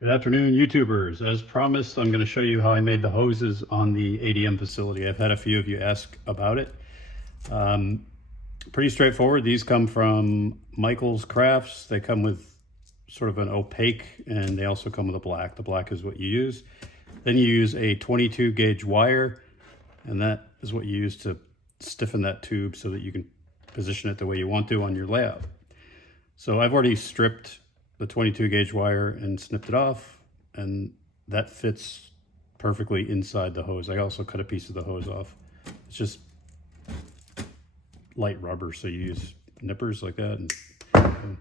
Good afternoon, YouTubers. As promised, I'm going to show you how I made the hoses on the ADM facility. I've had a few of you ask about it. Pretty straightforward. These come from Michael's Crafts. They come with sort of an opaque, and they also come with a black. The black is what you use. Then you use a 22 gauge wire, and that is what you use to stiffen that tube so that you can position it the way you want to on your layout. So I've already stripped the 22 gauge wire and snipped it off, and that fits perfectly inside the hose. I also cut a piece of the hose off. It's just light rubber, so you use nippers like that. And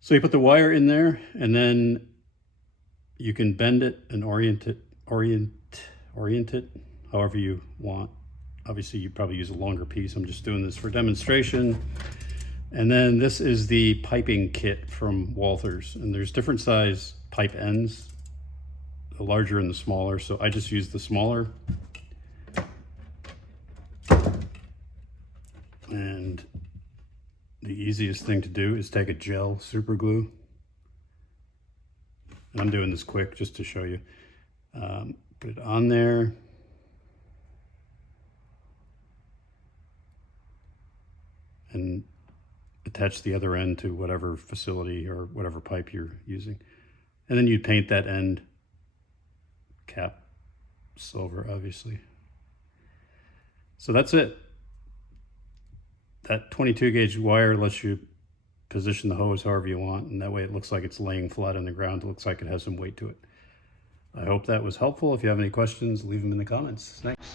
so you put the wire in there, and then you can bend it and orient it however you want. Obviously, you probably use a longer piece. I'm just doing this for demonstration. And then this is the piping kit from Walthers, and there's different size pipe ends, the larger and the smaller. So I just use the smaller. And the easiest thing to do is take a gel super glue. And I'm doing this quick just to show you. Put it on there. And attach the other end to whatever facility or whatever pipe you're using. And then you paint that end cap silver, obviously. So that's it. That 22 gauge wire lets you position the hose however you want, and that way it looks like it's laying flat on the ground. It looks like it has some weight to it. I hope that was helpful. If you have any questions, leave them in the comments. Thanks.